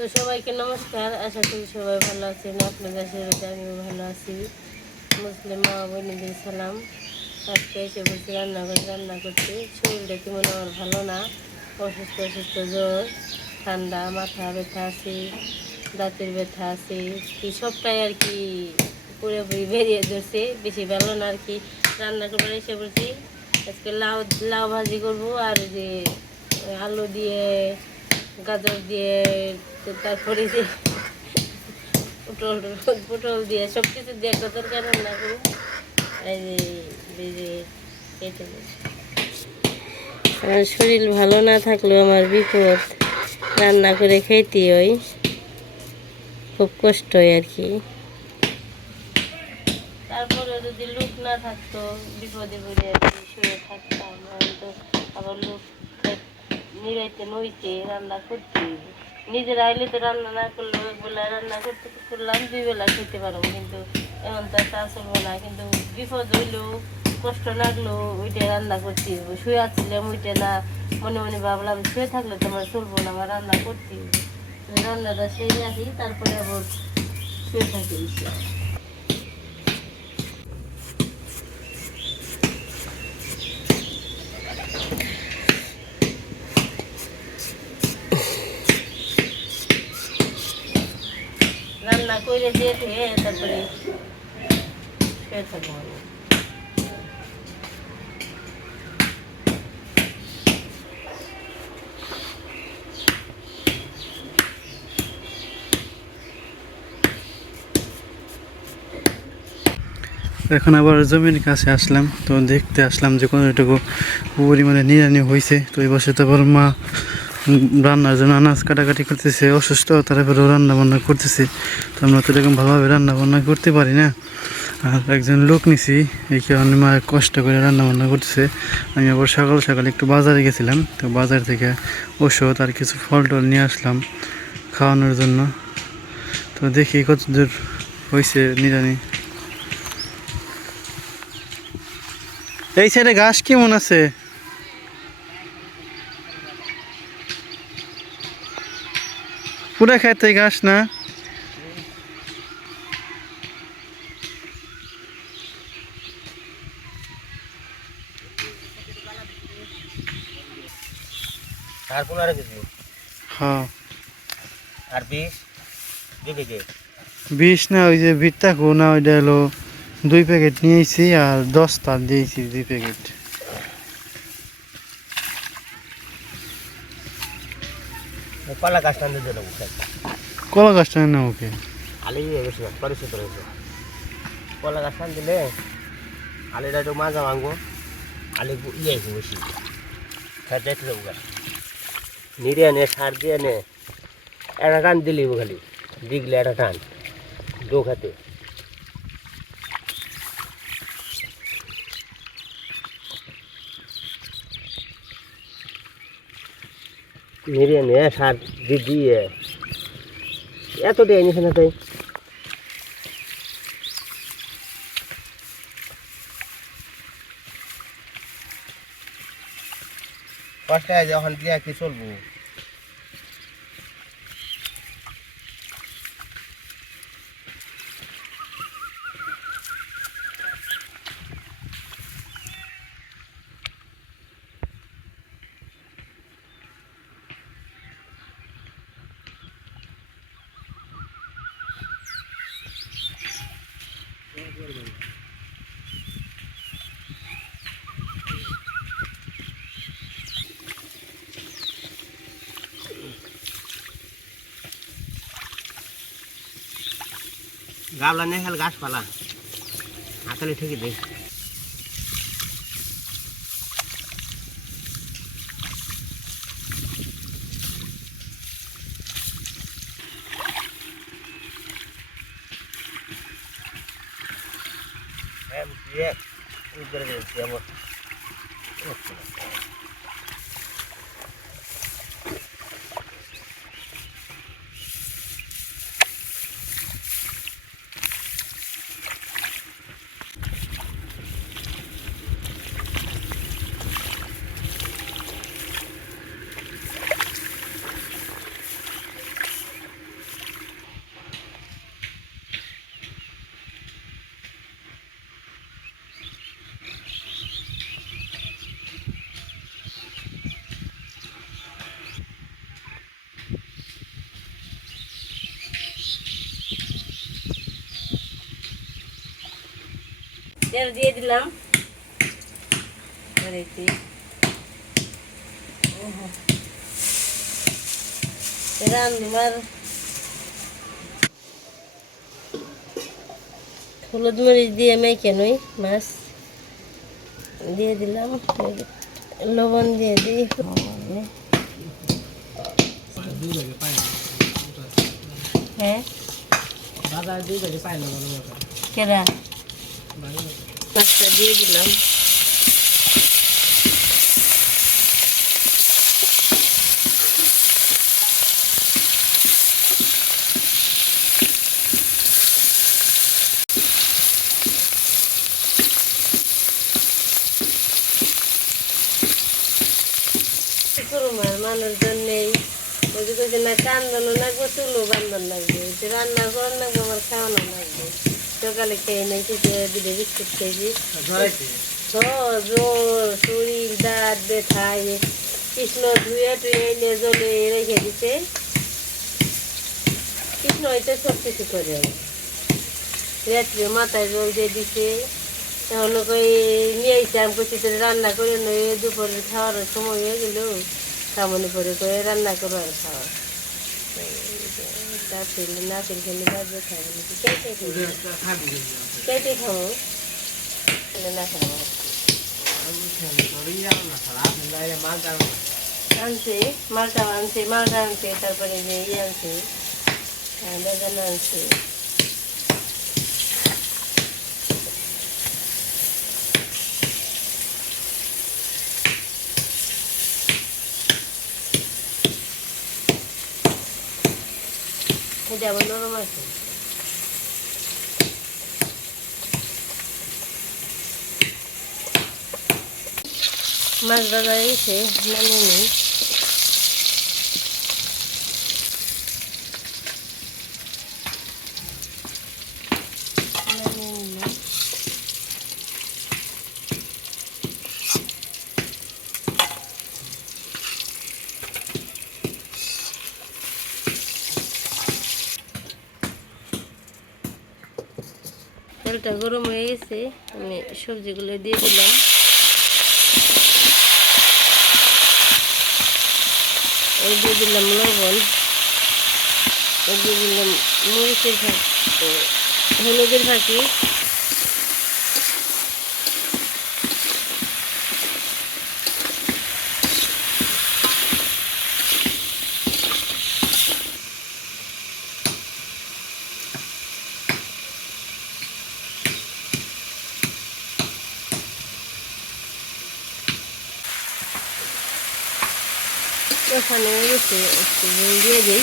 তো সবাইকে নমস্কার। আশা করি সবাই ভালো আছেন। আপনাদের সাথে আমিও ভালো আছি। মুসলিম মা বোনদের সালাম। আজকে এসে বলছি রান্না করে রান্না করতে শরীরটা তেমন আমার ভালো না। অসুস্থ অসুস্থ, জ্বর, ঠান্ডা, মাথা ব্যথা আছে, দাঁতের ব্যথা আছে। কি সবটাই আর কি পুরোপুরি বেরিয়ে ধরছে। বেশি ভালো না আর কি। রান্না করবার এসে বলছি আজকে লাউ লাউ ভাজি করব। আর যে আলু দিয়ে গাজর দিয়ে, তারপরে যে পটল পটল দিয়ে সব কিছু দিয়ে একটা তরকারি রান্না করব? এই যে কেটে। আমার শরীর ভালো না থাকলেও আমার বিপদ। রান্না করে খেতে হয় খুব কষ্ট হয় আর কি। তারপরে যদি লোক না থাকতো, বিপদে পড়ে আর কি, শুয়ে থাকতাম। আবার লোক নিরাইতে নইতে রান্না করতে। নিজের আইলে তো রান্না না করলে বলে রান্না করতে করলাম, দুই বেলা খেতে পারব, কিন্তু এমন তো তা চলবো না, কিন্তু বিপদ হইলেও কষ্ট লাগল ওইটা রান্না করতে শুয়ে আসছিলাম ওইটা না, মনে মনে ভাবলাম, শুয়ে থাকলে তো আমার চলবো না, আমার রান্না করতে রান্নাটা সেই রাখি তারপরে আবার শুয়ে থাকি। রান্না করে দিয়ে দিয়ে তারপরে শুয়ে থাকব। এখন আবার জমির কাছে আসলাম, তো দেখতে আসলাম যে কোনোটুকু পরিমাণে নিরানি হয়েছে তো এই বছর তো আবার মা রান্নার জন্য আনাজ কাটাকাটি করতেছে, অসুস্থ, তারপরেও রান্না বান্না করতেছে। তো আমরা তো এরকম ভালোভাবে রান্না বান্না করতে পারি না। আর একজন লোক নিছি এই কারণে মা কষ্ট করে রান্না বান্না করতেছে। আমি আবার সকাল সকাল একটু বাজারে গেছিলাম, তো বাজার থেকে ওষুধ আর কিছু ফল টল নিয়ে আসলাম খাওয়ানোর জন্য। তো দেখি কত দূর হয়েছে নিরানি এই সাইডে ঘাস কেমন আছে? পুরা খাইতে ঘাস না? আর পনেরো কেজি হ্যাঁ। আর বিশ দুই না ওই যে বিটটা না ওইটা হলো দুই প্যাকেট নিয়েছি আর দশ তার দিয়েছি দুই প্যাকেট। কলা গাছটা দিয়ে দেবো কলা গাছটা না ওকে আলি গেছে পরিচিত রয়েছে কলা গাছটা দিলে আলিটা একটু মাজা ভাঙবো। আলি ইয়ে বেশি। খেতে একটু দেবো গাছ নিরে নে সার দিয়ে নে। একটা টান দিলি খালি। দিগলে একটা টান। দু খাতে নিরে নে সার দিয়ে। এত দিয়ে নিছে না তাই? কষ্ট যখন দিয়ে কি চলবো? গাবলা নিয়ে খেল গাছপালা আকালে ঠিকই দে Em dia udah deh dia mau. তেল দিয়ে দিলাম। কড়াইতে রান্নার হলুদ মরিচ দিয়ে মেখে নই মাছ। দিয়ে দিলাম লবণ দিয়ে দিই। হ্যাঁ? কেরা? মাছটা দিয়ে দিলাম। কি করুম আর মানুষ জন্যেই না লাগবে চুলো বান্ধন লাগবে। যে রান্না করার লাগবে আমার খাওয়ানো লাগবে। সকালে খেয়ে নেই কিছু দুটো বিস্কুট খেয়েছি। শরীর দাঁত ব্যথা কৃষ্ণ ধুয়ে টুয়ে এনে জলে রেখে দিছে। কৃষ্ণ হইতে সব কিছু করে রাত্রে মাথায় জল দিয়ে দিছে। এখন কই নিয়ে এসে আমি করছি তোর রান্না করে নয় দুপুরে খাওয়ার সময় হয়ে গেল। কামনি পরে করে রান্না করো আর খাওয়া তা ফেলে না ফেলে ফেলে বাজবে খাব নাকি কেটে খাব কেটে খাব ফেলে না খাব আনছে মালটা আনছে মালটা আনছে তারপরে যে ইয়ে আনছে হ্যাঁ, বেদানা আনছে এটা আবার নরম আছে মাছ ভাজা এসে তেলটা গরম হয়ে গেছে, আমি সবজিগুলো দিয়ে দিলাম। দিয়ে দিলাম লবণ, এই দিয়ে দিলাম মরিচের ফাঁকি হলুদের ফাঁকি ওখানে গেছে একটু নুন দিয়ে দিই।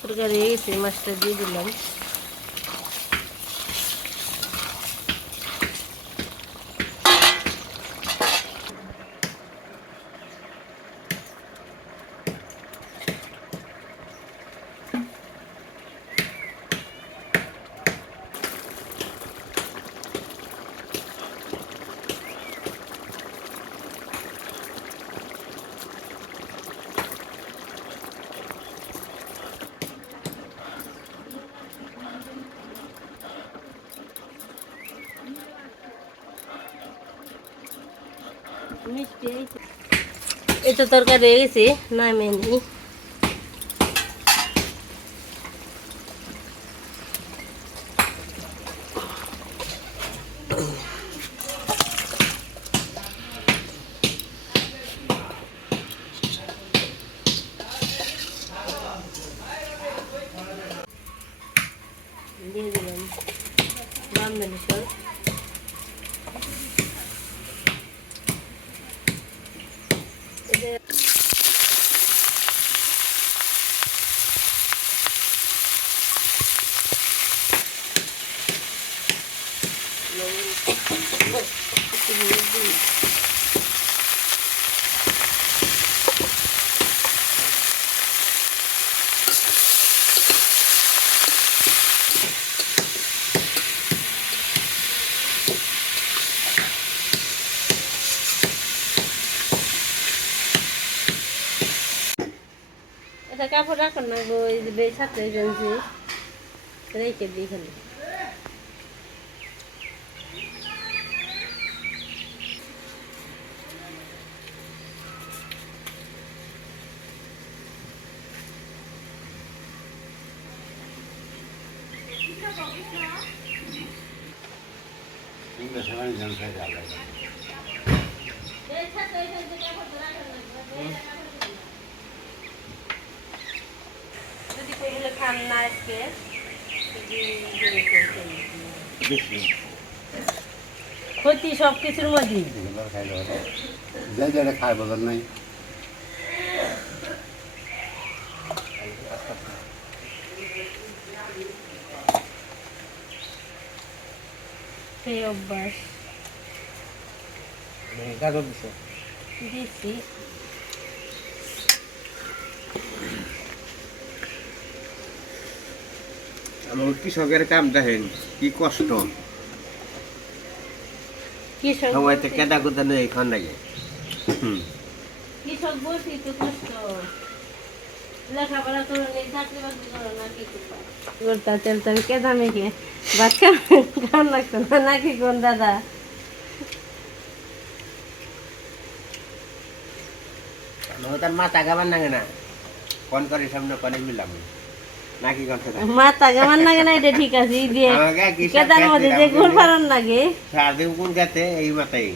তরকারি হয়ে গেছে মাছটা দিয়ে দিলাম। এটা তরকারি হয়ে গেছে নামিয়ে নিই। दूँगी এটা কাপড় রাখার না গো এই যে বেশ হাতে রেখে দিই খালি যদি সেগুলো খান না আজকে ক্ষতি সব কিছুর মধ্যে যে যেটা খায় বদল নাই। সেই অভ্যাস। গাজর দিছে। দিচ্ছি আমার কৃষকের কাম দেখেন কি কষ্ট। কৃষক বলতে- কেদা কুদা নেই খান লাগে কৃষক বলছি তো কষ্ট। কি দামে কে? বাচ্চা কেমন লাগতো না নাকি কোন দাদা? তার মাথা গাবার নাগে না। কোন করে সামনে কোনে মিলাম নাকি মাথা গামান লাগে না এটা ঠিক আছে দিয়ে কেদার মধ্যে যে ফারন লাগে সারাদিন কোন গাতে এই মাথায়।